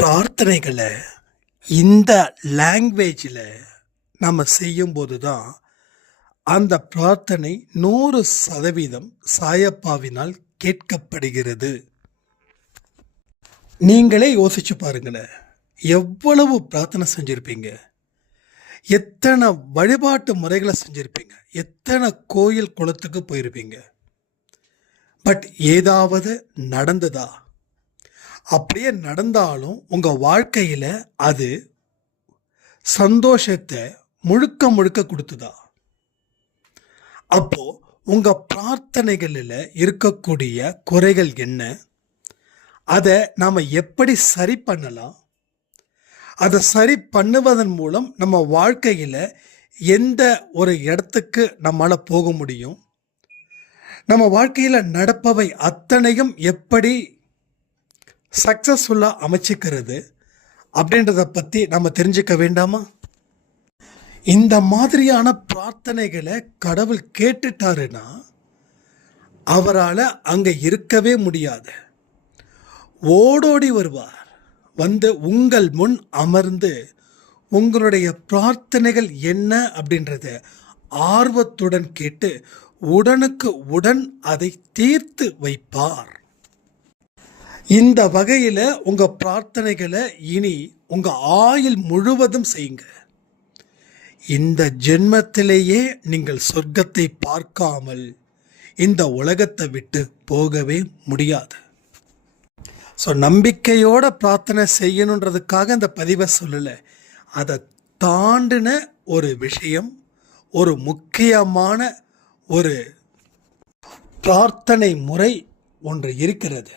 பிரார்த்தனைகளை இந்த லாங்குவேஜில் நம்ம செய்யும்போது தான் அந்த பிரார்த்தனை 100% சாயப்பாவினால் கேட்கப்படுகிறது. நீங்களே யோசிச்சு பாருங்களேன், எவ்வளவு பிரார்த்தனை செஞ்சுருப்பீங்க, எத்தனை வழிபாட்டு முறைகளை செஞ்சுருப்பீங்க, எத்தனை கோயில் குளத்துக்கு போயிருப்பீங்க. பட் ஏதாவது நடந்ததா? அப்படியே நடந்தாலும் உங்கள் வாழ்க்கையில் அது சந்தோஷத்தை முழுக்க முழுக்க கொடுத்துதா? அப்போ உங்கள் பிரார்த்தனைகளில் இருக்கக்கூடிய குறைகள் என்ன? அதை நாம் எப்படி சரி பண்ணலாம்? அதை சரி பண்ணுவதன் மூலம் நம்ம வாழ்க்கையில் எந்த ஒரு இடத்துக்கு நம்மளால் போக முடியும்? நம்ம வாழ்க்கையில் நடப்பவை அத்தனையும் எப்படி சக்ஸஸ்ஃபுல்லாக அமைச்சிக்கிறது அப்படின்றத பற்றி நம்ம தெரிஞ்சுக்க வேண்டாமா? இந்த மாதிரியான பிரார்த்தனைகளை கடவுள் கேட்டுட்டாருன்னா அவரால் அங்கே இருக்கவே முடியாது. ஓடோடி வருவார், வந்து உங்கள் முன் அமர்ந்து உங்களுடைய பிரார்த்தனைகள் என்ன அப்படின்றத ஆர்வத்துடன் கேட்டு உடனுக்கு உடன் அதை தீர்த்து வைப்பார். இந்த வகையில் உங்கள் பிரார்த்தனைகளை இனி உங்கள் ஆயுள் முழுவதும் செய்யுங்க. இந்த ஜென்மத்திலேயே நீங்கள் சொர்க்கத்தை பார்க்காமல் இந்த உலகத்தை விட்டு போகவே முடியாது. ஸோ நம்பிக்கையோட பிரார்த்தனை செய்யணுன்றதுக்காக இந்த பதிவை சொல்லலை. அதை தாண்டின ஒரு விஷயம், ஒரு முக்கியமான ஒரு பிரார்த்தனை முறை ஒன்று இருக்கிறது.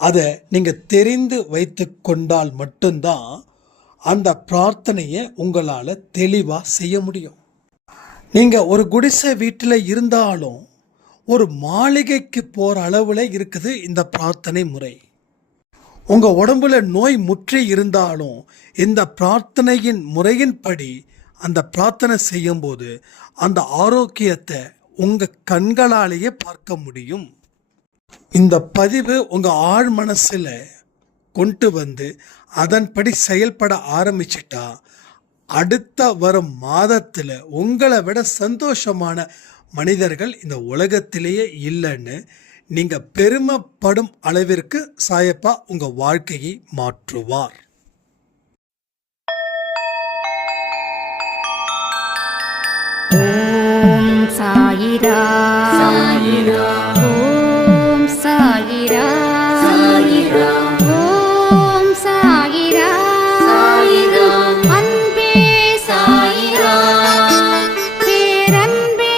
அதை நீங்கள் தெரிந்து வைத்து கொண்டால் மட்டும்தான் அந்த பிரார்த்தனையை உங்களால் தெளிவாக செய்ய முடியும். நீங்கள் ஒரு குடிசை வீட்டில் இருந்தாலும் ஒரு மாளிகைக்கு போகிற அளவில் இருக்குது இந்த பிரார்த்தனை முறை. உங்கள் உடம்புல நோய் முற்றி இருந்தாலும் இந்த பிரார்த்தனையின் முறையின்படி அந்த பிரார்த்தனை செய்யும்போது அந்த ஆரோக்கியத்தை உங்கள் கண்களாலேயே பார்க்க முடியும். இந்த பதிவு உங்கள் ஆழ் மனசில் கொண்டு வந்து அதன்படி செயல்பட ஆரம்பிச்சிட்டா அடுத்த வரும் மாதத்தில் உங்களை விட சந்தோஷமான மனிதர்கள் இந்த உலகத்திலேயே இல்லைன்னு நீங்கள் பெருமைப்படும் அளவிற்கு சாயப்பா உங்கள் வாழ்க்கையை மாற்றுவார். ஓம் சாயிரா சாயிரா, ஓம் சாயிரா சாயிரா, ஓம் சாயிரா சாயிரா, அன்பே சாயிரா, பேரன்பே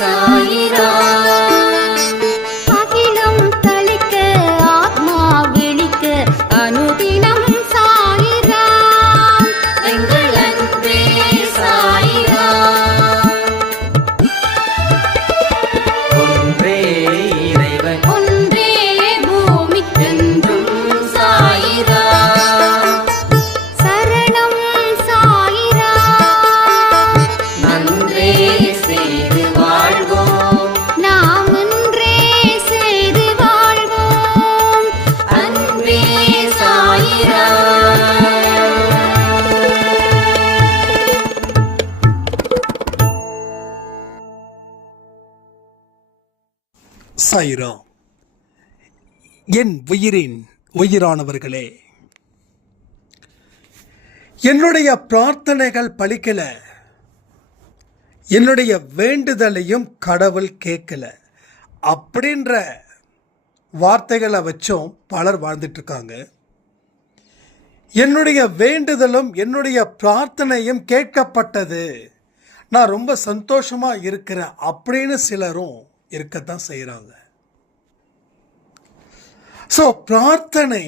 சாயிரா, அகிலம் தளிக்க ஆத்மா விழிக்க அனுதினம் சாயிரா, எங்கள் அன்பே சாயிரா. ஒன்றே இறைவன், ஒன்றே பூமிக்கென்றும் சாயிரா, சரணம் சாயிரா, நன்றே செய்து வாழ்வோம், நாம் ஒன்றே செய்து வாழ்வோம், அன்பே சாயிரா. சாயிரா. என் உயிரின் உயிரானவர்களே, என்னுடைய பிரார்த்தனைகள் பலிக்கல, என்னுடைய வேண்டுதலையும் கடவுள் கேட்கல அப்படின்ற வார்த்தைகளை வச்சும் பலர் வாழ்ந்துட்டு இருக்காங்க. என்னுடைய வேண்டுதலும் என்னுடைய பிரார்த்தனையும் கேட்கப்பட்டது, நான் ரொம்ப சந்தோஷமா இருக்கிறேன் அப்படின்னு சிலரும் இருக்கத்தான் செய்கிறாங்க. ஸோ பிரார்த்தனை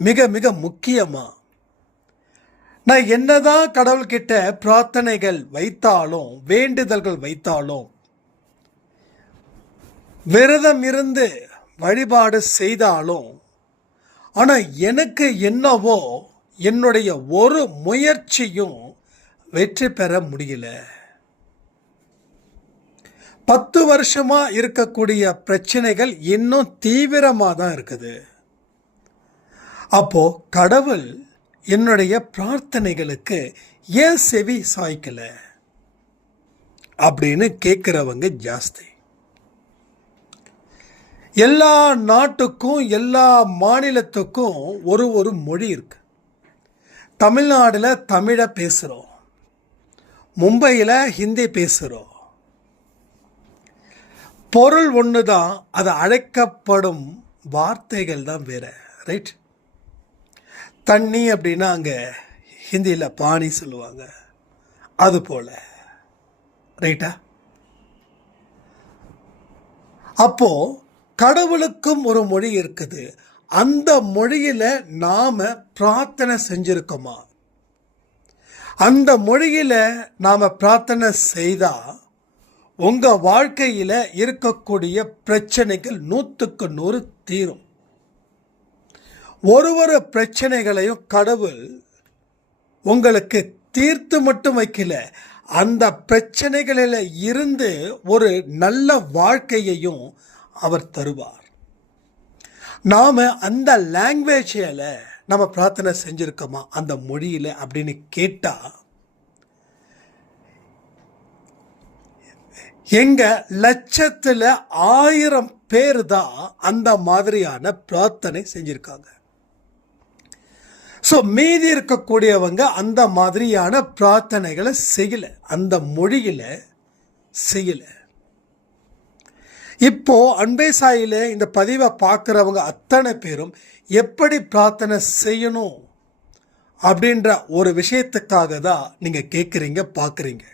மிக மிக முக்கியமா. நான் என்னதான் கடவுள்கிட்ட பிரார்த்தனைகள் வைத்தாலும் வேண்டுதல்கள் வைத்தாலும் விரதம் இருந்து வழிபாடு செய்தாலும் ஆனால் எனக்கு என்னவோ என்னுடைய ஒரு முயற்சியும் வெற்றி பெற முடியல. 10 வருஷமா இருக்கக்கூடிய பிரச்சனைகள் இன்னும் தீவிரமாக தான் இருக்குது. அப்போ கடவுள் என்னுடைய பிரார்த்தனைகளுக்கு ஏன் செவி சாய்க்கல அப்படின்னு கேட்குறவங்க ஜாஸ்தி. எல்லா நாட்டுக்கும் எல்லா மாநிலத்துக்கும் ஒரு மொழி இருக்கு. தமிழ்நாடுல தமிழை பேசுகிறோம், மும்பையில் ஹிந்தி பேசுகிறோம். பொருள் ஒன்று தான், அது அழைக்கப்படும் வார்த்தைகள் தான் வேற. ரைட்? தண்ணி அப்படின்னா அங்கே ஹிந்தியில் பானி சொல்லுவாங்க, அது போல. ரைட்டா? அப்போ கடவுளுக்கும் ஒரு மொழி இருக்குது. அந்த மொழியில நாம பிரார்த்தனை செஞ்சிருக்கோமா? அந்த மொழியில நாம பிரார்த்தனை செய்தா உங்க வாழ்க்கையில இருக்கக்கூடிய பிரச்சனைகள் 100க்கு 100 தீரும். ஒரு பிரச்சனைகளையும் கடவுள் உங்களுக்கு தீர்த்து மட்டும் வைக்கல, அந்த பிரச்சனைகளில் இருந்து ஒரு நல்ல வாழ்க்கையையும் அவர் தருவார். நாம் அந்த லாங்குவேஜில் நம்ம பிரார்த்தனை செஞ்சுருக்கோமா, அந்த மொழியில் அப்படின்னு கேட்டால், எங்க லட்சத்தில் 1000 பேர் தான் அந்த மாதிரியான பிரார்த்தனை செஞ்சுருக்காங்க. ஸோ மீதி இருக்கக்கூடியவங்க அந்த மாதிரியான பிரார்த்தனைகளை செய்யலை, அந்த மொழியில் செய்யலை. இப்போ அன்பே சாயில இந்த பதிவை பார்க்குறவங்க அத்தனை பேரும் எப்படி பிரார்த்தனை செய்யணும் அப்படின்ற ஒரு விஷயத்துக்காக தான் நீங்கள் கேட்குறீங்க, பார்க்குறீங்க.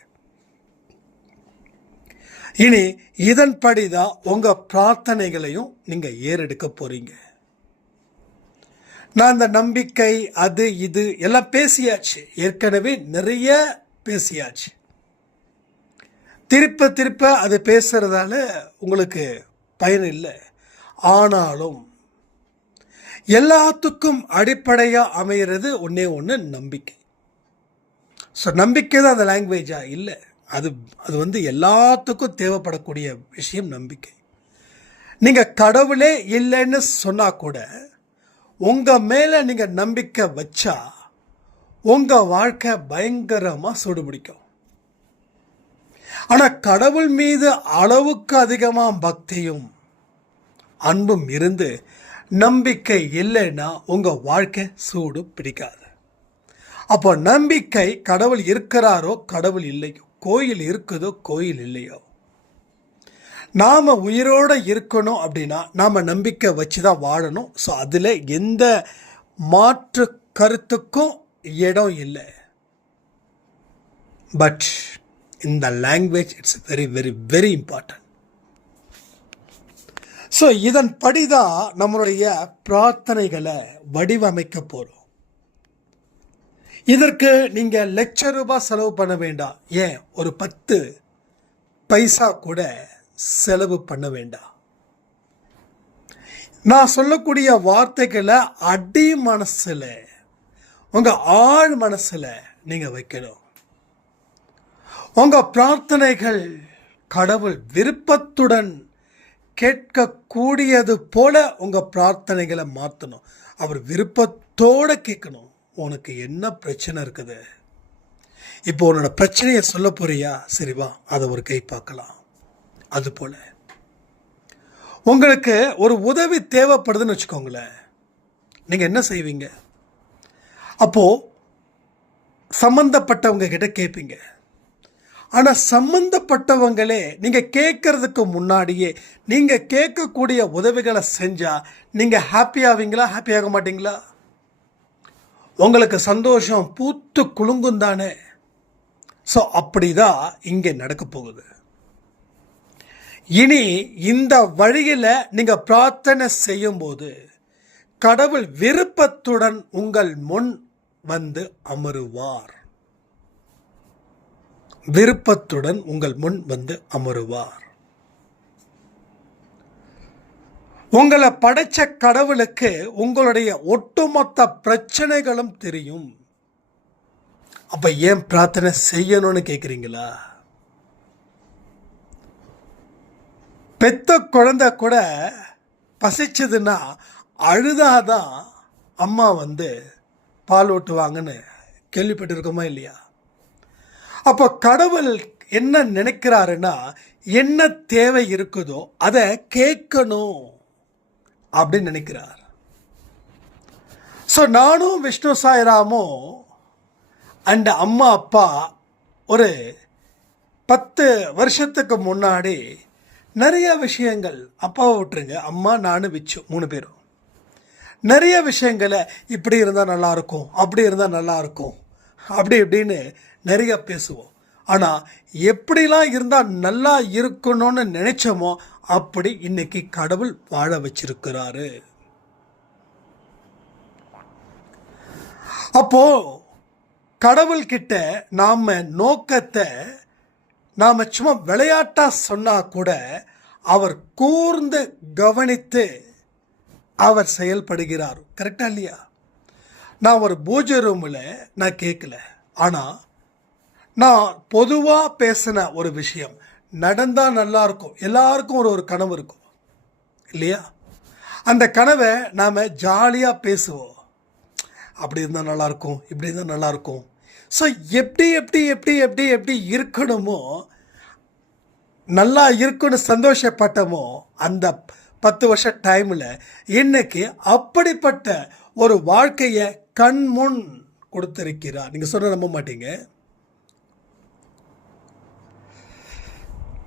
இனி இதன்படி தான் உங்கள் பிரார்த்தனைகளையும் நீங்கள் ஏறெடுக்க போகிறீங்க. நான் இந்த நம்பிக்கை அது இது எல்லாம் பேசியாச்சு, ஏற்கனவே நிறைய பேசியாச்சு. திருப்ப அது பேசுறதால உங்களுக்கு பயன் இல்லை. ஆனாலும் எல்லாத்துக்கும் அடிப்படையாக அமைகிறது ஒன்றே ஒன்று, நம்பிக்கை. ஸோ நம்பிக்கை தான் அந்த லாங்குவேஜா? இல்லை, அது எல்லாத்துக்கும் தேவைப்படக்கூடிய விஷயம் நம்பிக்கை. நீங்கள் கடவுளே இல்லைன்னு சொன்னால் கூட உங்கள் மேலே நீங்கள் நம்பிக்கை வச்சா உங்கள் வாழ்க்கை பயங்கரமாக சூடுபிடிக்கும். ஆனால் கடவுள் மீது அளவுக்கு அதிகமாக பக்தியும் அன்பும் இருந்து நம்பிக்கை இல்லைன்னா உங்கள் வாழ்க்கை சூடு பிடிக்காது. அப்போ நம்பிக்கை, கடவுள் இருக்கிறாரோ கடவுள் இல்லையோ, கோயில் இருக்குதோ கோயில் இல்லையோ, நாம் உயிரோடு இருக்கணும் அப்படின்னா நாம் நம்பிக்கை வச்சு தான் வாழணும். ஸோ அதில் எந்த மாற்று கருத்துக்கும் இடம் இல்லை. பட் இந்த language it's very very very important. So இதன்படி தான் நம்மளுடைய பிரார்த்தனைகளை வடிவமைக்க போகிறோம். இதற்கு நீங்கள் ₹1,00,000 செலவு பண்ண வேண்டாம். ஏன், ஒரு 10 பைசா கூட செலவு பண்ண வேண்டாம். நான் சொல்லக்கூடிய வார்த்தைகளை அடி மனசில், உங்கள் ஆழ் மனசில் நீங்கள் வைக்கணும். உங்கள் பிரார்த்தனைகள் கடவுள் விருப்பத்துடன் கேட்கக்கூடியது போல உங்கள் பிரார்த்தனைகளை மாற்றணும். அவர் விருப்பத்தோடு கேட்கணும். உனக்கு என்ன பிரச்சனை இருக்குது, இப்போ உன்னோட பிரச்சனையை சொல்ல போறியா, சரிவா அதை ஒரு கை பார்க்கலாம். அதுபோல் உங்களுக்கு ஒரு உதவி தேவைப்படுதுன்னு வச்சுக்கோங்களேன், நீங்கள் என்ன செய்வீங்க? அப்போது சம்மந்தப்பட்டவங்க கிட்ட கேட்பீங்க. ஆனால் சம்மந்தப்பட்டவங்களே நீங்கள் கேட்கறதுக்கு முன்னாடியே நீங்கள் கேட்கக்கூடிய உதவிகளை செஞ்சால் நீங்கள் ஹாப்பி ஆவீங்களா, ஹாப்பி ஆக மாட்டீங்களா? உங்களுக்கு சந்தோஷம் பூத்து குலுங்கும் தானே? ஸோ அப்படி தான் இங்கே நடக்க போகுது. இனி இந்த வழியில் நீங்கள் பிரார்த்தனை செய்யும்போது கடவுள் விருப்பத்துடன் உங்கள் முன் வந்து அமருவார். விருப்பத்துடன் உங்கள் முன் வந்து அமருவார். உங்களை படைச்ச கடவுளுக்கு உங்களுடைய ஒட்டுமொத்த பிரச்சனைகளும் தெரியும். அப்ப ஏன் பிரார்த்தனை செய்யணும்னு கேட்குறீங்களா? பெத்த குழந்தை கூட பசிச்சதுன்னா அழுதாதான் அம்மா வந்து பால் ஊட்டுவாங்கன்னு கேள்விப்பட்டிருக்கோமா இல்லையா? அப்போ கடவுள் என்ன நினைக்கிறாருன்னா, என்ன தேவை இருக்குதோ அதை கேட்கணும் அப்படின்னு நினைக்கிறார். ஸோ நானும் விஷ்ணு சாய்ராமும் அண்ட் அம்மா அப்பா ஒரு 10 வருஷத்துக்கு முன்னாடி நிறைய விஷயங்கள், அப்பாவை விட்டுருங்க, அம்மா நான் விச்சு 3 பேரும் நிறைய விஷயங்களை இப்படி இருந்தால் நல்லாயிருக்கும், அப்படி இருந்தால் நல்லாயிருக்கும், அப்படி இப்படின்னு நிறைய பேசுவோம். ஆனால் எப்படிலாம் இருந்தால் நல்லா இருக்கணும்னு நினைச்சோமோ அப்படி இன்னைக்கு கடவுள் வாழ வச்சிருக்கிறாரு. அப்போ கடவுள்கிட்ட நாம நோக்கத்தை நாம சும்மா விளையாட்டா சொன்னா கூட அவர் கூர்ந்து கவனித்து அவர் செயல்படுகிறார். கரெக்டா இல்லையா? நான் ஒரு பூஜை ரூமில் நான் கேட்கல, ஆனால் நான் பொதுவாக பேசின ஒரு விஷயம் நடந்தால் நல்லா இருக்கும். எல்லாருக்கும் ஒரு கனவு இருக்கும் இல்லையா? அந்த கனவை நாம் ஜாலியாக பேசுவோம். அப்படி இருந்தால் நல்லாயிருக்கும், இப்படி இருந்தால் நல்லாயிருக்கும். ஸோ எப்படி எப்படி எப்படி எப்படி எப்படி இருக்கணுமோ, நல்லா இருக்குன்னு சந்தோஷப்பட்டமோ அந்த 10 வருஷம் டைமில் இன்னைக்கு அப்படிப்பட்ட ஒரு வாழ்க்கையை கண் முன் கொடுத்திருக்கிறார். நீங்கள் சொன்ன நம்ப மாட்டீங்க.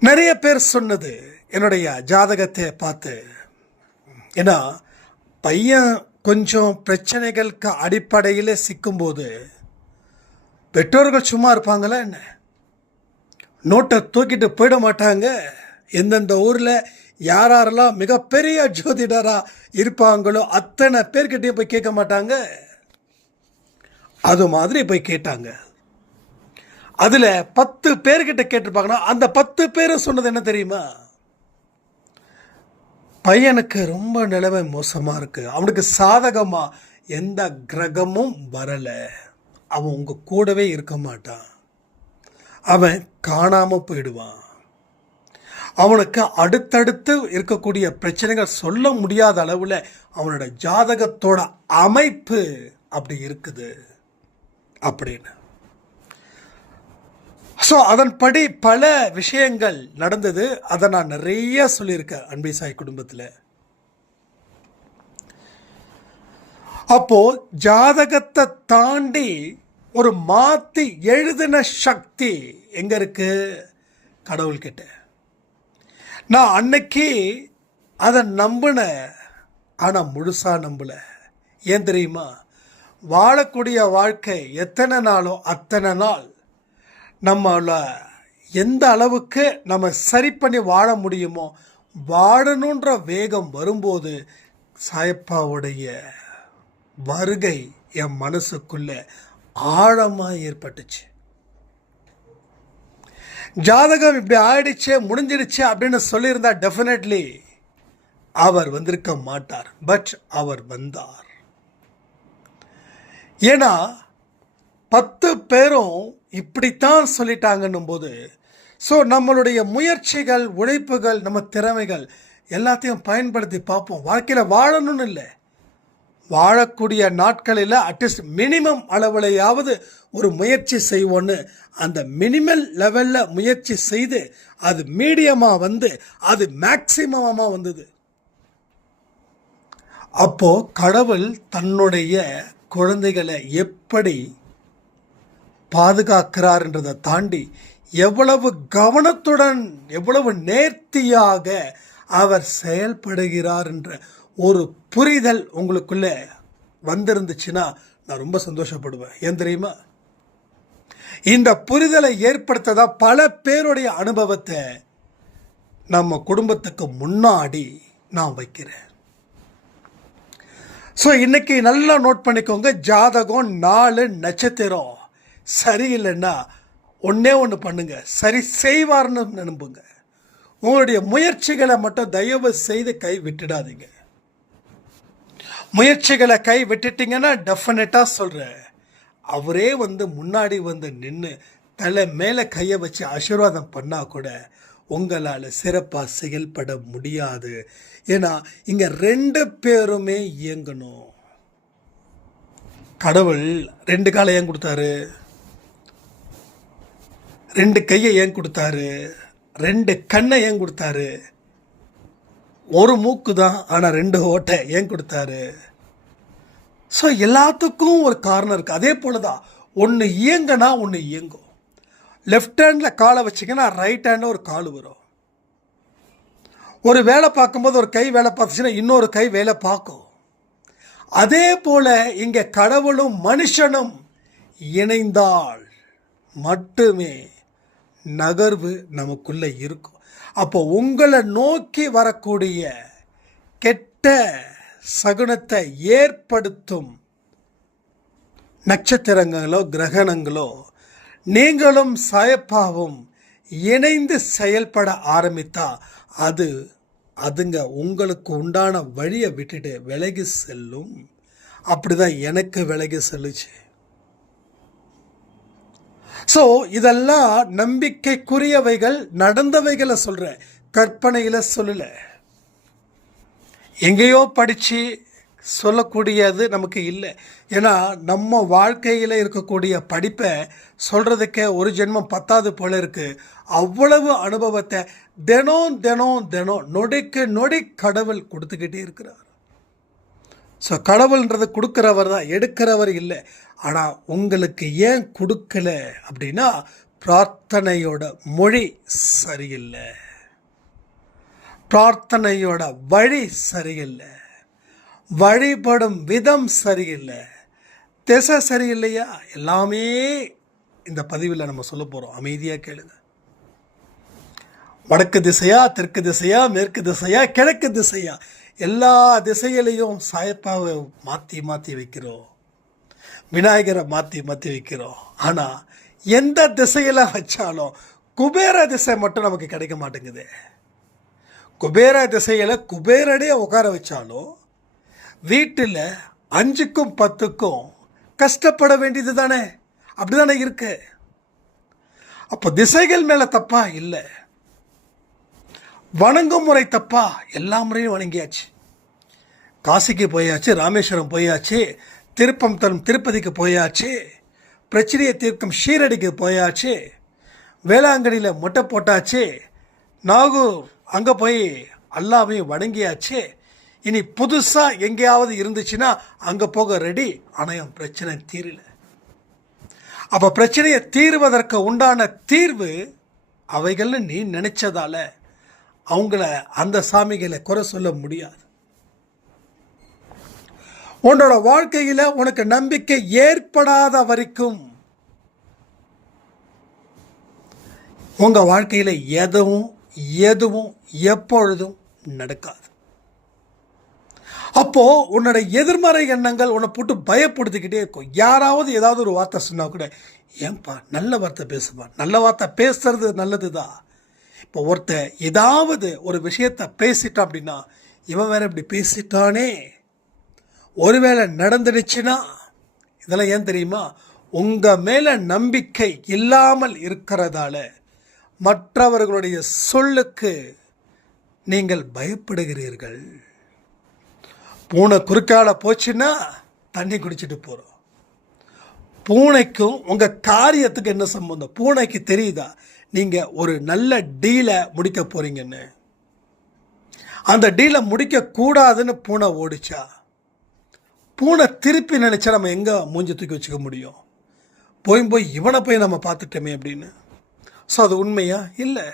நிறைய பேர் சொன்னது என்னுடைய ஜாதகத்தை பார்த்து, ஏன்னா பையன் கொஞ்சம் பிரச்சனைகளுக்கு அடிப்படையில் சிக்கும்போது பெற்றோர்கள் சும்மா இருப்பாங்களா என்ன? நோட்டை தூக்கிட்டு போயிட மாட்டாங்க. எந்தெந்த ஊரில் யாரெல்லாம் மிகப்பெரிய ஜோதிடராக இருப்பாங்களோ அத்தனை பேர்கிட்டையும் போய் கேட்க மாட்டாங்க. அது மாதிரி போய் கேட்டாங்க. அதில் 10 பேர்கிட்ட கேட்டிருப்பாங்கன்னா அந்த 10 பேரும் சொன்னது என்ன தெரியுமா? பையனுக்கு ரொம்ப நிலைமை மோசமாக இருக்கு, அவனுக்கு சாதகமாக எந்த கிரகமும் வரலை, அவன் உங்கள் கூடவே இருக்க மாட்டான், அவன் காணாமல் போயிடுவான், அவனுக்கு அடுத்தடுத்து இருக்கக்கூடிய பிரச்சனைகள் சொல்ல முடியாத அளவில் அவனோட ஜாதகத்தோட அமைப்பு அப்படி இருக்குது அப்படின்னு. ஸோ அதன்படி பல விஷயங்கள் நடந்தது. அதை நான் நிறைய சொல்லியிருக்கேன் அன்பை சாய் குடும்பத்தில். அப்போ ஜாதகத்தை தாண்டி ஒரு மாற்றி எழுதின சக்தி எங்கே இருக்கு? கடவுள்கிட்ட. நான் அன்னைக்கு அதை நம்பினேன், ஆனால் முழுசாக நம்பல. ஏன் தெரியுமா? வாழக்கூடிய வாழ்க்கை எத்தனை நாளோ அத்தனை நாள் நம்மள எந்த அளவுக்கு நம்ம சரி பண்ணி வாழ முடியுமோ வாழணுன்ற வேகம் வரும்போது சாயப்பாவுடைய வருகை என் மனசுக்குள்ள ஆழமாக ஏற்பட்டுச்சு. ஜாதகம் இப்படி ஆயிடுச்சு, முடிஞ்சிடுச்சு அப்படின்னு சொல்லியிருந்தா டெஃபினெட்லி அவர் வந்திருக்க மாட்டார். பட் அவர் வந்தார். ஏன்னா 10 பேரும் இப்படித்தான் சொல்லிட்டாங்கன்னும் போது, ஸோ நம்மளுடைய முயற்சிகள், உழைப்புகள், நம்ம திறமைகள் எல்லாத்தையும் பயன்படுத்தி பார்ப்போம். வாழ்க்கையில் வாழணும்னு இல்லை, வாழக்கூடிய நாட்களில் அட்லீஸ்ட் மினிமம் அளவுலையாவது ஒரு முயற்சி செய்வோன்னு அந்த மினிமல் லெவலில் முயற்சி செய்து அது மீடியமாக வந்து அது மேக்சிமமாக வந்தது. அப்போ கடவுள் தன்னுடைய குழந்தைகளை எப்படி பாதுகாக்கிறார்ன்றதை தாண்டி எவ்வளவு கவனத்துடன் எவ்வளவு நேர்த்தியாக அவர் செயல்படுகிறார் என்ற ஒரு புரிதல் உங்களுக்குள்ள வந்திருந்துச்சுன்னா நான் ரொம்ப சந்தோஷப்படுவேன். ஏன் தெரியுமா? இந்த புரிதலை ஏற்படுத்ததா பல பேருடைய அனுபவத்தை நம்ம குடும்பத்துக்கு முன்னாடி நான் வைக்கிறேன். ஸோ இன்னைக்கு நல்லா நோட் பண்ணிக்கோங்க. ஜாதகம் 4 நட்சத்திரம் சரியில்லைன்னா ஒன்றே ஒன்று பண்ணுங்க, சரி செய்வார்னு நம்புங்க. உங்களுடைய முயற்சிகளை மட்டும் தயவு செய்து கை விட்டுடாதீங்க. முயற்சிகளை கை விட்டுட்டீங்கன்னா டெஃபினட்டாக சொல்கிறேன், அவரே வந்து முன்னாடி வந்து நின்று தலை மேலே கையை வச்சு ஆசீர்வாதம் பண்ணால் கூட உங்களால் சிறப்பாக செயல்பட முடியாது. ஏன்னா இங்கே 2 பேருமே இயங்கணும். கடவுள் 2 காலை ஏன் கொடுத்தாரு, 2 கையை ஏன் கொடுத்தாரு, 2 கண்ணை ஏன் கொடுத்தாரு, ஒரு மூக்கு தான் ஆனால் 2 ஓட்டை ஏன் கொடுத்தாரு? ஸோ எல்லாத்துக்கும் ஒரு காரணம் இருக்குது. அதே போல தான் ஒன்று இயங்குனா ஒன்று இயங்கும். லெஃப்ட் ஹேண்டில் காலை வச்சிங்கன்னா ரைட் ஹேண்டில் ஒரு கால் வரும். ஒரு வேலை பார்க்கும்போது ஒரு கை வேலை பார்த்துச்சுன்னா இன்னொரு கை வேலை பார்க்கும். அதே போல இங்கே கடவுளும் மனுஷனும் இணைந்தால் மட்டுமே நகர்வு நமக்குள்ள இருக்கும். அப்போ உங்களை நோக்கி வரக்கூடிய கெட்ட சகுனத்தை ஏற்படுத்தும் நட்சத்திரங்களோ கிரகணங்களோ நீங்களும் சாயப்பாவும் இணைந்து செயல்பட ஆரம்பித்தா அதுங்க உங்களுக்கு உண்டான வழியை விட்டுட்டு விலகி செல்லும். அப்படிதான் எனக்கு விலகி செல்லுச்சு. ஸோ இதெல்லாம் நம்பிக்கைக்குரியவைகள், நடந்தவைகளை சொல்கிறேன், கற்பனையில் சொல்லலை. எங்கேயோ படித்து சொல்லக்கூடியது நமக்கு இல்லை. ஏன்னா நம்ம வாழ்க்கையில் இருக்கக்கூடிய படிப்பை சொல்கிறதுக்கே ஒரு ஜென்மம் பத்தாது போல இருக்குது. அவ்வளவு அனுபவத்தை தினம் தினம் தினம் நொடிக்கு நொடி கடவுள் கொடுத்துக்கிட்டே இருக்கிறார். ஸோ கடவுள்ன்றது கொடுக்குறவர் தான், எடுக்கிறவர் இல்லை. ஆனால் உங்களுக்கு ஏன் கொடுக்கல அப்படின்னா பிரார்த்தனையோட மொழி சரியில்லை, பிரார்த்தனையோட வழி சரியில்லை, வழிபடும் விதம் சரியில்லை, திசை சரியில்லையா? எல்லாமே இந்த பதிவில் நம்ம சொல்ல போகிறோம். அமைதியாக கேளுங்க. வடக்கு திசையா, தெற்கு திசையா, மேற்கு திசையா, கிழக்கு திசையா, எல்லா திசையிலையும் சாயப்பாவை மாற்றி மாற்றி வைக்கிறோம், விநாயகரை மாற்றி மாற்றி வைக்கிறோம். ஆனால் எந்த திசையில் வச்சாலும் குபேர திசை மட்டும் நமக்கு கிடைக்க மாட்டேங்குது. குபேர திசையில் குபேரனே உட்கார வச்சாலும் வீட்டில் 5க்கும் 10க்கும் கஷ்டப்பட வேண்டியது தானே, அப்படி தானே இருக்கு. அப்போ திசைகள் மேலே தப்பா இல்லை, வணங்கும் முறை தப்பா? எல்லா முறையும் வணங்கியாச்சு. காசிக்கு போயாச்சு, ராமேஸ்வரம் போயாச்சு, திருப்பம் தரும் திருப்பதிக்கு போயாச்சு, பிரச்சனையை தீர்க்கும் ஷீரடிக்கு போயாச்சு, வேளாங்கண்ணியில் மொட்டை போட்டாச்சு, நாகூர் அங்கே போய் அல்லாவையும் வணங்கியாச்சு. இனி புதுசாக எங்கேயாவது இருந்துச்சுன்னா அங்கே போக ரெடி. ஆனால் என் பிரச்சனை தீரல. அப்போ பிரச்சனையை தீர்வதற்கு உண்டான தீர்வு அவைகள்னு நீ நினைச்சதால அவங்கள அந்த சாமிகளை குறை சொல்ல முடியாது. உன்னோட வாழ்க்கையில் உனக்கு நம்பிக்கை ஏற்படாத வரைக்கும் உங்க வாழ்க்கையில் எதுவும் எப்பொழுதும் நடக்காது. அப்போ உன்னோட எதிர்மறை எண்ணங்கள் உன்னை போட்டு பயப்படுத்திக்கிட்டே இருக்கும். யாராவது ஏதாவது ஒரு வார்த்தை சொன்னா கூட, ஏன்பா நல்ல வார்த்தை பேசுப்பா, நல்ல வார்த்தை பேசுறது நல்லது தான். இப்போ ஒருத்தர் ஏதாவது ஒரு விஷயத்தை பேசிட்டான் அப்படின்னா, இவன் வேற இப்படி பேசிட்டானே, ஒருவேளை நடந்துடுச்சுன்னா, இதெல்லாம் ஏன் தெரியுமா? உங்கள் மேலே நம்பிக்கை இல்லாமல் இருக்கிறதால மற்றவர்களுடைய சொல்லுக்கு நீங்கள் பயப்படுகிறீர்கள். பூனை குறுக்கால போச்சுன்னா தண்ணி குடிச்சிட்டு போகிறோம். பூனைக்கும் உங்கள் காரியத்துக்கு என்ன சம்பந்தம்? பூனைக்கு தெரியுதா நீங்கள் ஒரு நல்ல டீலை முடிக்க போகிறீங்கன்னு? அந்த டீலை முடிக்கக்கூடாதுன்னு பூனை ஓடிச்சா? பூனை திருப்பி நினச்சா நம்ம எங்கே மூஞ்சி தூக்கி வச்சுக்க முடியும்? போய் இவனை போய் நம்ம பார்த்துட்டோமே அப்படின்னு. ஸோ அது உண்மையா? இல்லை.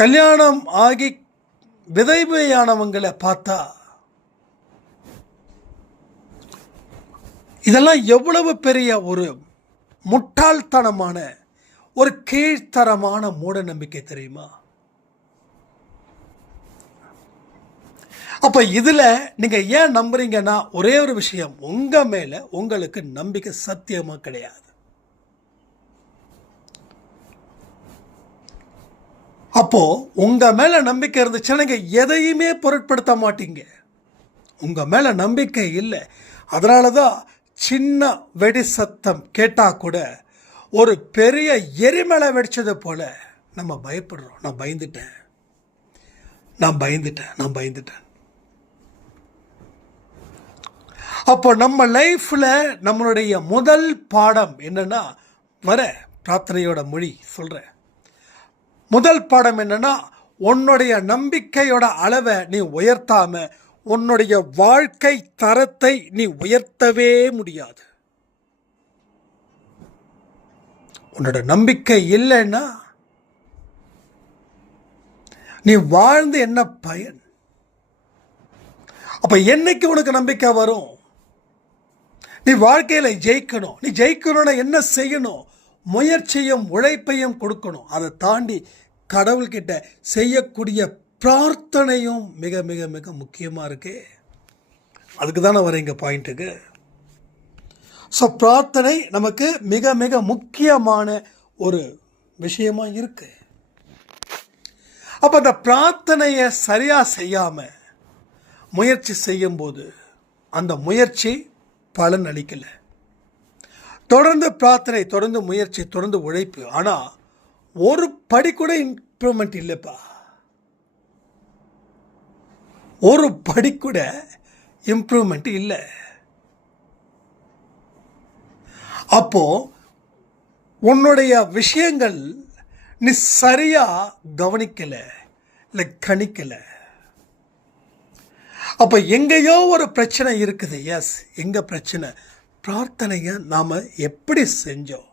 கல்யாணம் ஆகி விதைவையானவங்களை பார்த்தா இதெல்லாம் எவ்வளவு பெரிய ஒரு முட்டாள்தனமான ஒரு கீழ்த்தரமான மூட நம்பிக்கை தெரியுமா? அப்ப இதுல நீங்க ஏன் நம்புறீங்கன்னா ஒரே ஒரு விஷயம், உங்க மேல உங்களுக்கு நம்பிக்கை சத்தியமா கிடையாது. அப்போ உங்க மேல நம்பிக்கை இருந்துச்சுன்னா நீங்க எதையுமே பொருட்படுத்த மாட்டீங்க. உங்க மேல நம்பிக்கை இல்லை, அதனாலதான் சின்ன வெடி சத்தம் கேட்டா கூட ஒரு பெரிய எரிமலை வெடிச்சது போல நம்ம பயப்படுறோம். நான் பயந்துட்டேன். அப்போ நம்ம லைஃப்பில் நம்மளுடைய முதல் பாடம் என்னன்னா, வர பிரார்த்தனையோட மொழி சொல்கிறேன். முதல் பாடம் என்னன்னா, உன்னுடைய நம்பிக்கையோட அளவை நீ உயர்த்தாம உன்னுடைய வாழ்க்கை தரத்தை நீ உயர்த்தவே முடியாது. உன்னோட நம்பிக்கை இல்லைன்னா நீ வாழ்ந்து என்ன பயன்? அப்ப என்னைக்கு உனக்கு நம்பிக்கை வரும்? நீ வாழ்க்கையில ஜெயிக்கணும். நீ ஜெயிக்கணும்னா என்ன செய்யணும்? முயற்சியும் உழைப்பையும் கொடுக்கணும். அதை தாண்டி கடவுள்கிட்ட செய்யக்கூடிய பிரார்த்தனையும் மிக மிக மிக முக்கியமாக இருக்கு. அதுக்கு தானே வர இங்கே பாயிண்ட்டுக்கு. ஸோ பிரார்த்தனை நமக்கு மிக மிக முக்கியமான ஒரு விஷயமா இருக்கு. அப்போ அந்த பிரார்த்தனையை சரியாக செய்யாமல் முயற்சி செய்யும்போது அந்த முயற்சி பலன் அளிக்கலை. தொடர்ந்து பிரார்த்தனை, தொடர்ந்து முயற்சி, தொடர்ந்து உழைப்பு, ஆனால் ஒரு படி கூட இம்ப்ரூவ்மெண்ட் இல்லைப்பா. ஒரு படி கூட இம்ப்ரூவ்மெண்ட் இல்லை. அப்போ உன்னுடைய விஷயங்கள் நீ சரியா கவனிக்கல, இல்லை கணிக்கல. அப்போ எங்கேயோ ஒரு பிரச்சனை இருக்குது. எஸ், எங்க பிரச்சனை? பிரார்த்தனையை நாம் எப்படி செஞ்சோம்,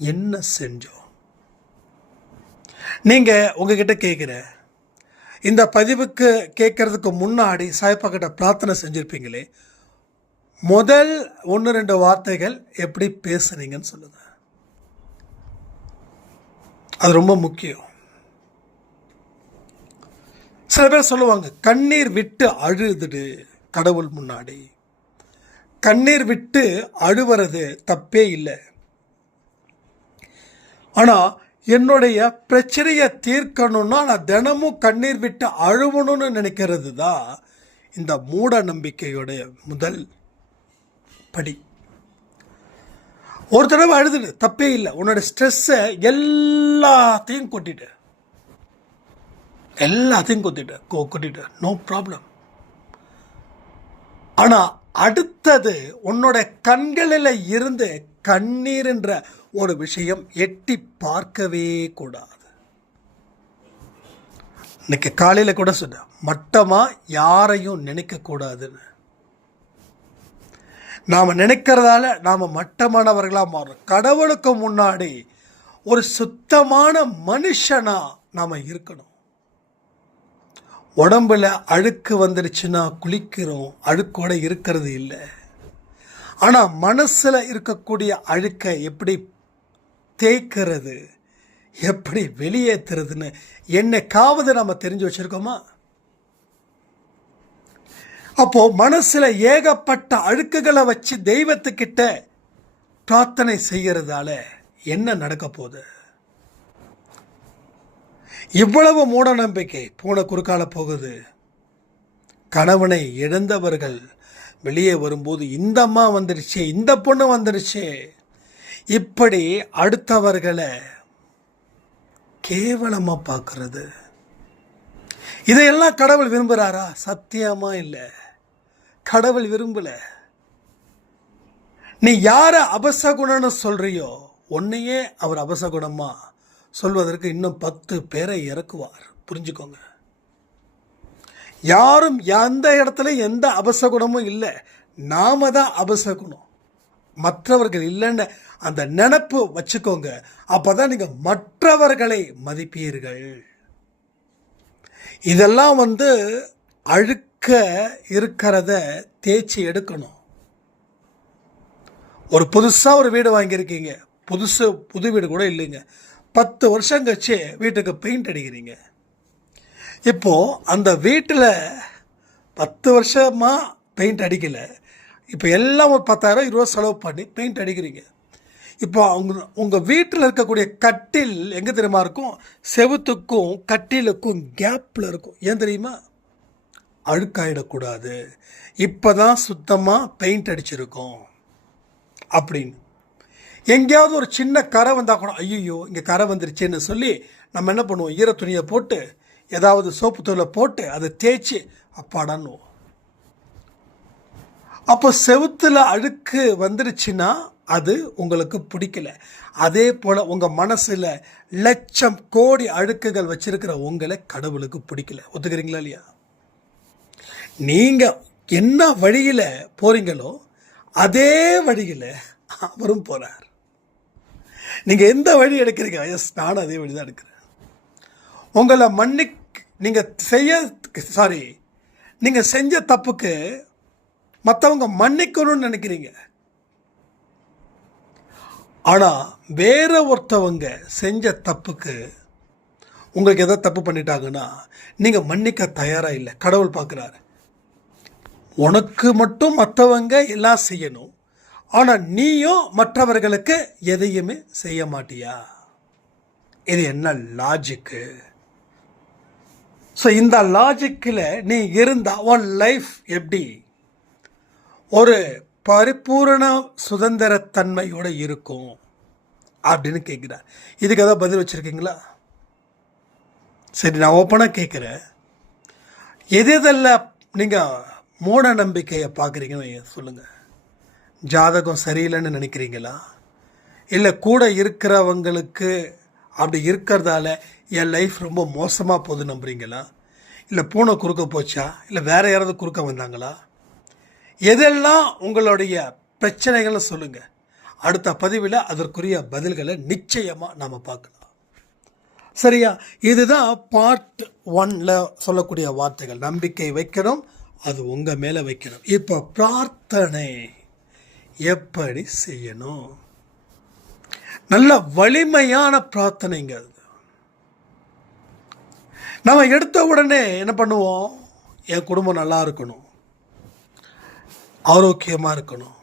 என்ன செஞ்சோம்? நீங்கள் உங்ககிட்ட கேட்குற இந்த பதிவுக்கு கேட்கறதுக்கு முன்னாடி சாயப்பா கிட்ட பிரார்த்தனை செஞ்சுருப்பீங்களே, முதல் 1-2 வார்த்தைகள் எப்படி பேசுறீங்கன்னு சொல்லுங்க. அது ரொம்ப முக்கியம். சில பேர் சொல்லுவாங்க, கண்ணீர் விட்டு அழுதுடு கடவுள் முன்னாடி. கண்ணீர் விட்டு அழுவது தப்பே இல்லை. ஆனால் என்னுடைய பிரச்சனையை தீர்க்கணும்னா நான் தினமும் கண்ணீர் விட்டு அழுவணும்னு நினைக்கிறது தான் இந்த மூட நம்பிக்கையோடைய முதல் படி. ஒரு தடவை அழுதுடு, தப்பே இல்லை. உன்னோட ஸ்ட்ரெஸ்ஸை எல்லாத்தையும் கொட்டிட்டு நோ ப்ராப்ளம். ஆனால் அடுத்தது உன்னோட கண்களில் இருந்து கண்ணீர் என்ற ஒரு விஷயம் எட்டி பார்க்கவே கூடாது. இன்னைக்கு காலையில் கூட சொன்ன, மட்டமாக யாரையும் நினைக்கக்கூடாதுன்னு. நாம் நினைக்கிறதால நாம் மட்டமானவர்களாக மாறுறோம். கடவுளுக்கு முன்னாடி ஒரு சுத்தமான மனுஷனாக நாம் இருக்கணும். உடம்புல அழுக்கு வந்துடுச்சுன்னா குளிக்கிறோம், அழுக்கோட இருக்கிறது இல்லை. ஆனால் மனசில் இருக்கக்கூடிய அழுக்கை எப்படி தேய்க்கிறது, எப்படி வெளியேற்றுறதுன்னு என்னைக்காவது நம்ம தெரிஞ்சு வச்சுருக்கோமா? அப்போது மனசில் ஏகப்பட்ட அழுக்குகளை வச்சு தெய்வத்துக்கிட்ட பிரார்த்தனை செய்கிறதால என்ன நடக்க போகுது? இவ்வளவு மூட நம்பிக்கை போன குறுக்கால போகுது. கணவனை இழந்தவர்கள் வெளியே வரும்போது இந்த அம்மா வந்துருச்சு, இந்த பொண்ணு வந்துருச்சு, இப்படி அடுத்தவர்களை கேவலமாக பார்க்கறது. இதையெல்லாம் கடவுள் விரும்புகிறாரா? சத்தியமா இல்லை, கடவுள் விரும்பல. நீ யாரை அபசகுணன்னு சொல்றியோ உன்னையே அவர் அபசகுணமா சொல்வதற்கு இன்னும் 10 பேரை இறக்குவார். புரிஞ்சுக்கோங்க. யாரும் எந்த இடத்துல எந்த அபசகுணமும் இல்லை, நாம தான் அபசகுணம், மற்றவர்கள் இல்லைன்னு அந்த நினைப்பு வச்சுக்கோங்க. அப்பதான் நீங்க மற்றவர்களை மதிப்பீர்கள். இதெல்லாம் அழுக்க இருக்கிறத தேய்ச்சி எடுக்கணும். ஒரு புதுசாக ஒரு வீடு வாங்கியிருக்கீங்க, புது வீடு கூட இல்லைங்க, 10 வருஷம் கழிச்சு வீட்டுக்கு பெயிண்ட் அடிக்கிறீங்க. இப்போது அந்த வீட்டில் 10 வருஷமாக பெயிண்ட் அடிக்கலை, இப்போ எல்லாம் ஒரு 10,000 20 செலவு பண்ணி பெயிண்ட் அடிக்கிறீங்க. இப்போ உங்கள் வீட்டில் இருக்கக்கூடிய கட்டில் எங்கே தெரியுமா இருக்கும்? செவுத்துக்கும் கட்டிலுக்கும் கேப்பில் இருக்கும். ஏன் தெரியுமா? அழுக்காயிடக்கூடாது, இப்போ தான் சுத்தமாக பெயிண்ட் அடிச்சிருக்கோம் அப்படின்னு. எங்கேயாவது ஒரு சின்ன கரை வந்தால் கூட ஐயோ இங்கே கரை வந்துருச்சுன்னு சொல்லி நம்ம என்ன பண்ணுவோம்? ஈர துணியை போட்டு ஏதாவது சோப்பு தூளை போட்டு அதை தேய்ச்சி அப்பாடான்னு. அப்போ செவுத்துல அழுக்கு வந்துருச்சுன்னா அது உங்களுக்கு பிடிக்கல. அதே போல் உங்கள் மனசில் லட்சம் கோடி அழுக்குகள் வச்சிருக்கிற உங்களை கடவுளுக்கு பிடிக்கல. ஒத்துக்கிறீங்களா இல்லையா? நீங்கள் என்ன வழியில் போகிறீங்களோ அதே வழியில் அவரும் போகிறார். நீங்கள் எந்த வழி எடுக்கிறீங்க? எஸ், நானும் அதே வழி தான் எடுக்கிறேன். உங்களை நீங்கள் செஞ்ச தப்புக்கு மற்றவங்க மன்னிக்கணும்னு நினைக்கிறீங்க. ஆனால் வேற ஒருத்தவங்க செஞ்ச தப்புக்கு உங்களுக்கு எதாவது தப்பு பண்ணிட்டாங்கன்னா நீங்கள் மன்னிக்க தயாராக இல்லை. கடவுள் பார்க்குறாரு, உனக்கு மட்டும் மற்றவங்க எல்லாம் செய்யணும், ஆனால் நீயும் மற்றவர்களுக்கு எதையுமே செய்ய மாட்டியா? இது என்ன லாஜிக்கு? ஸோ இந்த லாஜிக்கில் நீ இருந்தால் உன் லைஃப் எப்படி ஒரு பரிபூரண சுதந்திரத்தன்மையோடு இருக்கும் அப்படின்னு கேட்குறார். இதுக்கு ஏதாவது பதில் வச்சுருக்கீங்களா? சரி, நான் ஓப்பனாக கேட்குறேன். எதெல்லாம் நீங்கள் மூட நம்பிக்கையை பார்க்குறீங்கன்னு சொல்லுங்கள். ஜாதகம் சரியில்லைன்னு நினைக்கிறீங்களா? இல்லை கூட இருக்கிறவங்களுக்கு அப்படி இருக்கிறதால என் லைஃப் ரொம்ப மோசமாக போகுது நம்புறீங்களா? இல்லை பூனை குறுக்க போச்சா? இல்லை வேறு யாராவது குறுக்க வந்தாங்களா? எதெல்லாம் உங்களுடைய பிரச்சனைகளை சொல்லுங்கள். அடுத்த பதிவில் அதற்குரிய பதில்களை நிச்சயமாக நாம் பார்க்கலாம். சரியா? இதுதான் பார்ட் 1ல் சொல்லக்கூடிய வார்த்தைகள். நம்பிக்கை வைக்கணும், அது உங்கள் மேலே வைக்கணும். இப்போ பிரார்த்தனை எப்படி செய்யணும்? நல்ல வலிமையான பிரார்த்தனைங்க அது. நம்ம எடுத்த உடனே என்ன பண்ணுவோம்? என் குடும்பம் நல்லா இருக்கணும், ஆரோக்கியமாக இருக்கணும்,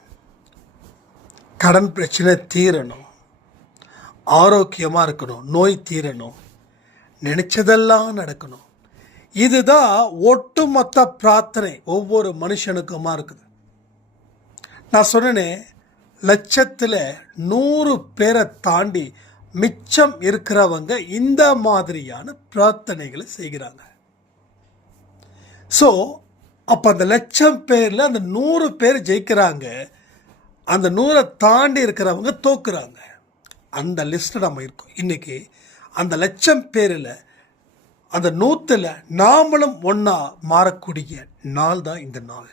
கடன் பிரச்சனை தீரணும், ஆரோக்கியமாக இருக்கணும், நோய் தீரணும், நினைச்சதெல்லாம் நடக்கணும். இதுதான் ஒட்டுமொத்த பிரார்த்தனை ஒவ்வொரு மனுஷனுக்குமா இருக்குது. நான் சொன்னேனே, லட்சத்தில் 100 பேரை தாண்டி மிச்சம் இருக்கிறவங்க இந்த மாதிரியான பிரார்த்தனைகளை செய்கிறாங்க. ஸோ அப்போ அந்த 1,00,000 பேரில் அந்த 100 பேர் ஜெயிக்கிறாங்க, அந்த 100 தாண்டி இருக்கிறவங்க தோக்குறாங்க. அந்த லிஸ்ட்டில் நம்ம இருக்கோம். இன்றைக்கி அந்த 1,00,000 பேரில் அந்த 100ல் நாமளும் ஒன்றா மாறக்கூடிய நாள் தான் இந்த நாள்.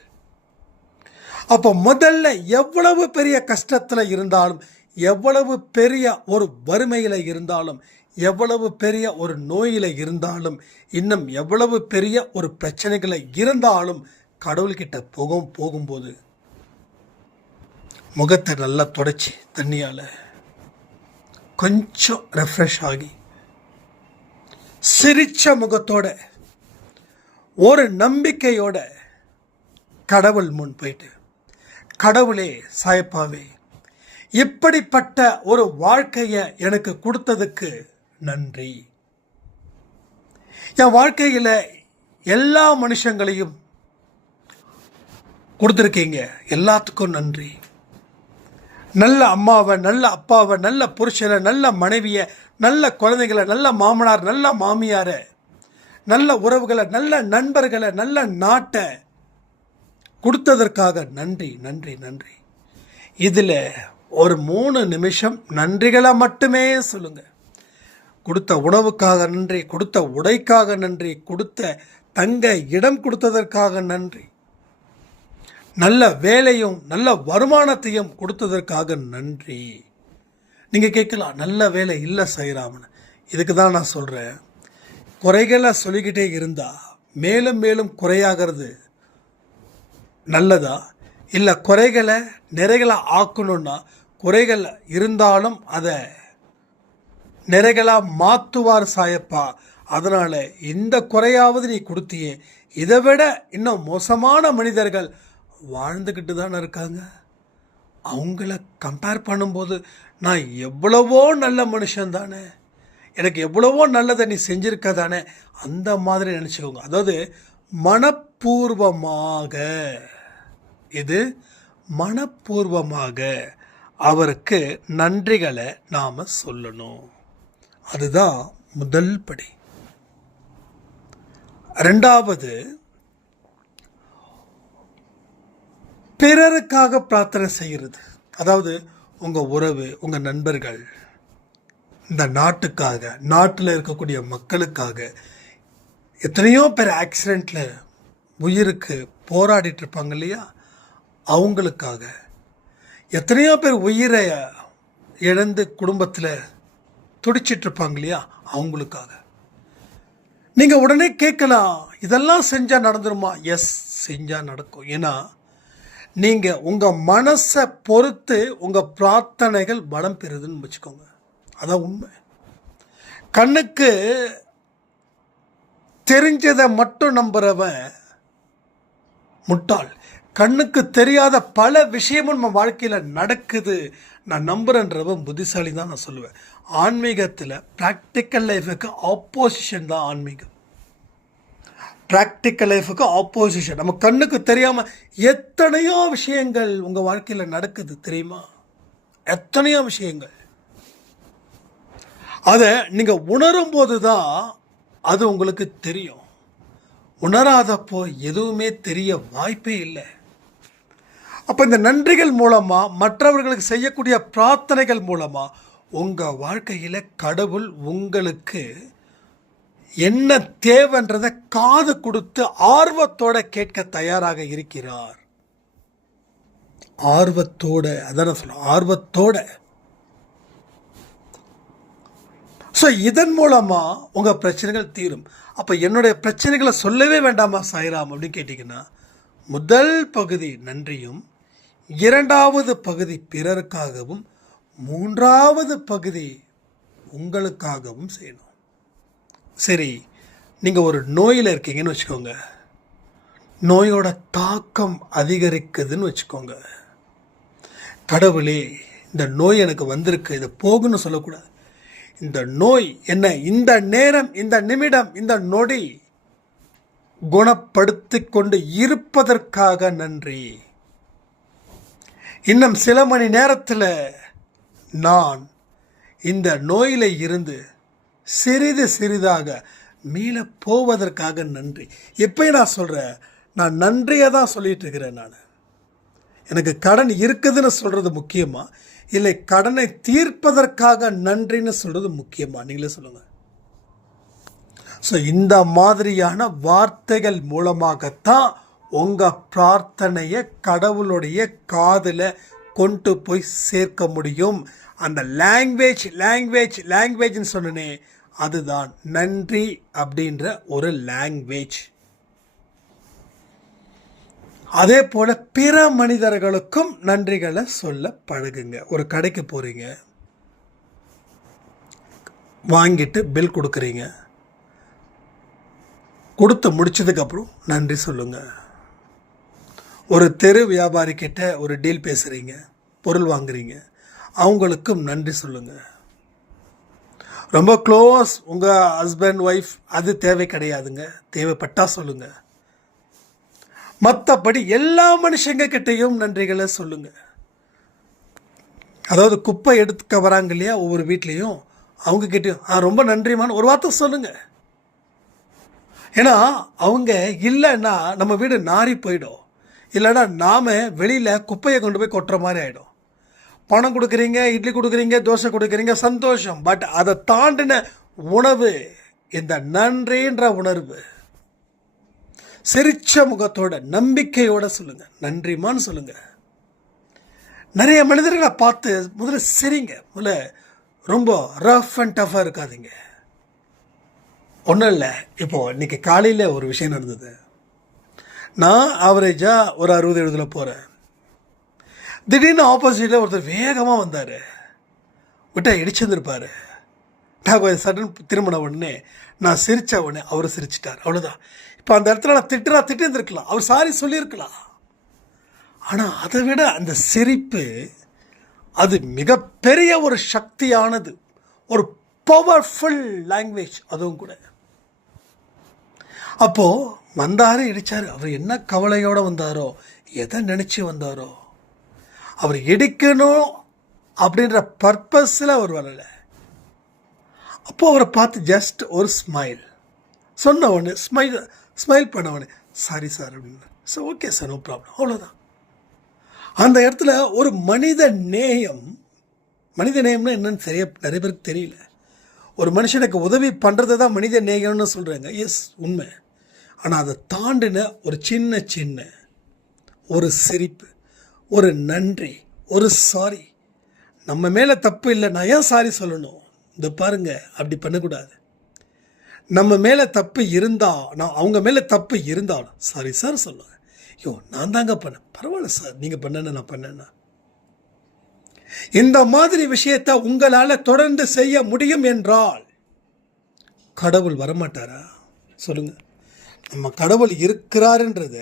அப்போ முதல்ல எவ்வளவு பெரிய கஷ்டத்தில் இருந்தாலும், எவ்வளவு பெரிய ஒரு வறுமையில் இருந்தாலும், எவ்வளவு பெரிய ஒரு நோயில் இருந்தாலும், இன்னும் எவ்வளவு பெரிய ஒரு பிரச்சனைகளை இருந்தாலும் கடவுள்கிட்ட போகும்போது முகத்தை நல்லா தொடச்சி தண்ணியால் கொஞ்சம் ரெஃப்ரெஷ் ஆகி சிரிச்ச முகத்தோட ஒரு நம்பிக்கையோட கடவுள் முன் போயிட்டு, கடவுளே சாயப்பாவே, இப்படிப்பட்ட ஒரு வாழ்க்கையை எனக்கு கொடுத்ததுக்கு நன்றி. என் வாழ்க்கையில் எல்லா மனுஷங்களையும் கொடுத்துருக்கீங்க, எல்லாத்துக்கும் நன்றி. நல்ல அம்மாவை, நல்ல அப்பாவை, நல்ல புருஷனை, நல்ல மனைவியை, நல்ல குழந்தைகளை, நல்ல மாமனார், நல்ல மாமியாரை, நல்ல உறவுகளை, நல்ல நண்பர்களை, நல்ல நாட்டை கொடுத்ததற்காக நன்றி நன்றி நன்றி. இதில் ஒரு 3 நிமிஷம் நன்றிகளை மட்டுமே சொல்லுங்கள். கொடுத்த உணவுக்காக நன்றி, கொடுத்த உடைக்காக நன்றி, கொடுத்த தங்க இடம் கொடுத்ததற்காக நன்றி, நல்ல வேலையும் நல்ல வருமானத்தையும் கொடுத்ததற்காக நன்றி. நீங்கள் கேட்கலாம், நல்ல வேலை இல்லை செய்கிறாமன்னு. இதுக்கு தான் நான் சொல்கிறேன், குறைகளை சொல்லிக்கிட்டே இருந்தால் மேலும் மேலும் குறையாகிறது நல்லதா? இல்லை குறைகளை நிறைகளை ஆக்கணுன்னா, குறைகள் இருந்தாலும் அதை நிறைகளாக மாற்றுவார் சாயப்பா. அதனால் இந்த குறையாவது நீ கொடுத்தியே, இதை விட இன்னும் மோசமான மனிதர்கள் வாழ்ந்துக்கிட்டு தானே இருக்காங்க. அவங்கள கம்பேர் பண்ணும்போது நான் எவ்வளவோ நல்ல மனுஷன் தானே, எனக்கு எவ்வளவோ நல்லதை நீ செஞ்சுருக்க தானே, அந்த மாதிரி நினச்சிக்கோங்க. அதாவது மனப்பூர்வமாக, இது மனப்பூர்வமாக அவருக்கு நன்றிகளை நாம் சொல்லணும். அதுதான் முதல் படி. 2வது, பிறருக்காக பிரார்த்தனை செய்கிறது, அதாவது உங்கள் உறவு, உங்கள் நண்பர்கள், இந்த நாட்டுக்காக, நாட்டில் இருக்கக்கூடிய மக்களுக்காக, எத்தனையோ பேர் ஆக்சிடெண்ட்டில் உயிருக்கு போராடிட்டு இருப்பாங்க இல்லையா, அவங்களுக்காக, எத்தனையோ பேர் உயிரை இழந்து குடும்பத்தில் துடிச்சிட்டு இருப்பாங்க இல்லையா, அவங்களுக்காக. நீங்கள் உடனே கேட்கலாம், இதெல்லாம் செஞ்சால் நடந்துருமா? எஸ், செஞ்சால் நடக்கும். ஏன்னா நீங்கள் உங்கள் மனசை பொறுத்து உங்கள் பிரார்த்தனைகள் பலம் பெறுதுன்னு வச்சுக்கோங்க. அதான் உண்மை. கண்ணுக்கு தெரிஞ்சதை மட்டும் நம்புறவன் முட்டாள். கண்ணுக்கு தெரியாத பல விஷயமும் நம்ம வாழ்க்கையில் நடக்குது நான் நம்புறேன்றவன் புத்திசாலி தான் நான் சொல்லுவேன். ஆன்மீகத்தில் ப்ராக்டிக்கல் லைஃபுக்கு ஆப்போசிஷன் தான் ஆன்மீகம். ப்ராக்டிக்கல் லைஃபுக்கு ஆப்போசிஷன். நம்ம கண்ணுக்கு தெரியாமல் எத்தனையோ விஷயங்கள் உங்கள் வாழ்க்கையில் நடக்குது தெரியுமா? எத்தனையோ விஷயங்கள். அதை நீங்கள் உணரும் போது தான் அது உங்களுக்கு தெரியும். உணராதப்போ எதுவுமே தெரிய வாய்ப்பே இல்லை. அப்போ இந்த நன்றிகள் மூலமாக, மற்றவர்களுக்கு செய்யக்கூடிய பிரார்த்தனைகள் மூலமாக உங்கள் வாழ்க்கையில் கடவுள் உங்களுக்கு என்ன தேவைன்றதை காது கொடுத்து ஆர்வத்தோட கேட்க தயாராக இருக்கிறார். ஆர்வத்தோட, அதான் சொல்ல, ஆர்வத்தோட. ஸோ இதன் மூலமாக உங்கள் பிரச்சனைகள் தீரும். அப்போ என்னுடைய பிரச்சனைகளை சொல்லவே வேண்டாமா சாய்ராம் அப்படின்னு கேட்டிங்கன்னா, முதல் பகுதி நன்றியும், இரண்டாவது பகுதி பிறருக்காகவும், மூன்றாவது பகுதி உங்களுக்காகவும் செய்யணும். சரி, நீங்கள் ஒரு நோயில் இருக்கீங்கன்னு வச்சுக்கோங்க, நோயோட தாக்கம் அதிகரிக்குதுன்னு வச்சுக்கோங்க. கடவுளே, இந்த நோய் எனக்கு வந்திருக்கு, இதை போகுன்னு சொல்லக்கூடாது. இந்த நோய் என்ன இந்த நேரம், இந்த நிமிடம், இந்த நொடி குணப்படுத்தி கொண்டு இருப்பதற்காக நன்றி. இன்னும் சில மணி நேரத்தில் நான் இந்த நோயில இருந்து சிறிது சிறிதாக மீள போவதற்காக நன்றி. எப்பயும் நான் சொல்கிறேன், நான் நன்றியை தான் சொல்லிட்டு இருக்கிறேன். நான் எனக்கு கடன் இருக்குதுன்னு சொல்கிறது முக்கியமா, இல்லை கடனை தீர்ப்பதற்காக நன்றின்னு சொல்கிறது முக்கியமா? நீங்களே சொல்லுங்கள். ஸோ இந்த மாதிரியான வார்த்தைகள் மூலமாகத்தான் உங்கள் பிரார்த்தனையை கடவுளுடைய காதில் கொண்டு போய் சேர்க்க முடியும். அந்த லாங்குவேஜ்னு சொன்னனே, அதுதான் நன்றி அப்படின்ற ஒரு லாங்குவேஜ். அதே போல் பிற மனிதர்களுக்கும் நன்றிகளை சொல்ல பழகுங்க. ஒரு கடைக்கு போகிறீங்க, வாங்கிட்டு பில் கொடுக்குறீங்க, கொடுத்து முடிச்சதுக்கப்புறம் நன்றி சொல்லுங்கள். ஒரு தெரு வியாபாரி கிட்ட ஒரு டீல் பேசுகிறீங்க, பொருள் வாங்குறீங்க, அவங்களுக்கும் நன்றி சொல்லுங்கள். ரொம்ப க்ளோஸ் உங்கள் ஹஸ்பண்ட் ஒய்ஃப், அது தேவை கிடையாதுங்க, தேவைப்பட்டா சொல்லுங்கள். மற்றபடி எல்லா மனுஷங்க கிட்டையும் நன்றிகளை சொல்லுங்கள். அதாவது குப்பை எடுத்துக்க வராங்க இல்லையா ஒவ்வொரு வீட்லேயும், அவங்க கிட்டேயும் ரொம்ப நன்றிமான்னு ஒரு வார்த்தை சொல்லுங்கள். ஏன்னா அவங்க இல்லைன்னா நம்ம வீடு நாரி போயிடும், இல்லைன்னா நாம் வெளியில் குப்பையை கொண்டு போய் கொட்டுற மாதிரி ஆகிடும். பணம் கொடுக்குறீங்க, இட்லி கொடுக்குறீங்க, தோசை கொடுக்குறீங்க, சந்தோஷம். பட் அதை தாண்டின உணவு இந்த நன்றின்ற உணர்வு. சிரிச்ச முகத்தோட, நம்பிக்கையோட சொல்லுங்க, நன்றிமான்னு சொல்லுங்க. நிறைய மனிதர்களை பார்த்து முதல்ல சிரிங்க. முதல்ல ரொம்ப ரஃப் அண்ட் டஃபாக இருக்காதீங்க. ஒன்றும் இல்லை, இப்போது இன்றைக்கி காலையில் ஒரு விஷயம் நடந்தது. நான் ஆவரேஜாக ஒரு 60-70 போகிறேன். திடீர்னு ஆப்போசிட்டில் ஒருத்தர் வேகமாக வந்தார், விட்டா இடிச்சிருந்துருப்பார். நான் கொஞ்சம் சடன் திரும்பின உடனே நான் சிரித்த உடனே அவர் சிரிச்சிட்டார், அவ்வளோதான். இப்போ அந்த இடத்துல நான் திட்டிருந்துருக்கலாம், அவர் சாரி சொல்லியிருக்கலாம். ஆனால் அதை விட அந்த சிரிப்பு அது மிகப்பெரிய ஒரு சக்தியானது, ஒரு பவர்ஃபுல் லாங்குவேஜ் அதுவும் கூட. அப்போது வந்தார், இடித்தார். அவர் என்ன கவலையோடு வந்தாரோ, எதை நினச்சி வந்தாரோ, அவர் இடிக்கணும் அப்படின்ற பர்பஸில் அவர் வரலை. அப்போது அவரை பார்த்து ஜஸ்ட் ஒரு ஸ்மைல் சொன்ன உடனே, ஸ்மைல் பண்ண உடனே, சாரி சார் அப்படின்னு. So okay sir, no problem, அவ்வளோதான். அந்த இடத்துல ஒரு மனித நேயம்னா என்னன்னு சரியா நிறைய பேருக்கு தெரியல. ஒரு மனுஷனுக்கு உதவி பண்ணுறது தான் மனித நேயம்னு சொல்கிறாங்க. எஸ், உண்மை. ஆனால் அதை தாண்டின ஒரு சின்ன ஒரு சிரிப்பு, ஒரு நன்றி, ஒரு சாரி. நம்ம மேலே தப்பு இல்லை, நான் ஏன் சாரி சொல்லணும்? இந்த பாருங்க, அப்படி பண்ணக்கூடாது. நம்ம மேலே தப்பு இருந்தால், அவங்க மேலே தப்பு இருந்தாலும் சாரி சார் சொல்லுவேன். ஐயோ, நான் தாங்க பண்ணேன், பரவாயில்ல சார், நீங்கள் பண்ணேன்னு நான் பண்ணேன்னா. இந்த மாதிரி விஷயத்தை உங்களால் தொடர்ந்து செய்ய முடியும் என்றால் கடவுள் வரமாட்டாரா? சொல்லுங்க. நம்ம கடவுள் இருக்கிறாருன்றத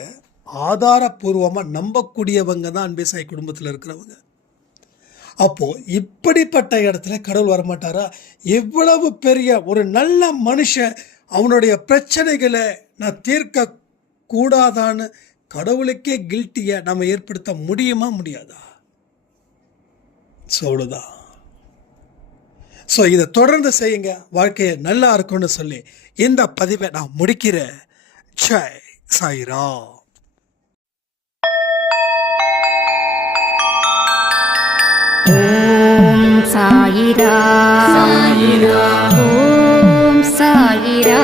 ஆதாரபூர்வமாக நம்பக்கூடியவங்க தான் அன்பே சாய் குடும்பத்தில் இருக்கிறவங்க. அப்போது இப்படிப்பட்ட இடத்துல கடவுள் வரமாட்டாரா? எவ்வளவு பெரிய ஒரு நல்ல மனுஷன், அவனுடைய பிரச்சனைகளை நான் தீர்க்க கூடாதான்னு கடவுளுக்கே கில்ட்டியை நம்ம ஏற்படுத்த முடியுமா, முடியாதா? ஸோ அவ்வளோதான். ஸோ இதை தொடர்ந்து செய்யுங்க, வாழ்க்கையை நல்லா இருக்கும்னு சொல்லி இந்த பதிவை நான் முடிக்கிறேன். ஜெய் சாய்ராம். ஓம் சாயிரா. சாயிரா. ஓம் சாயிரா.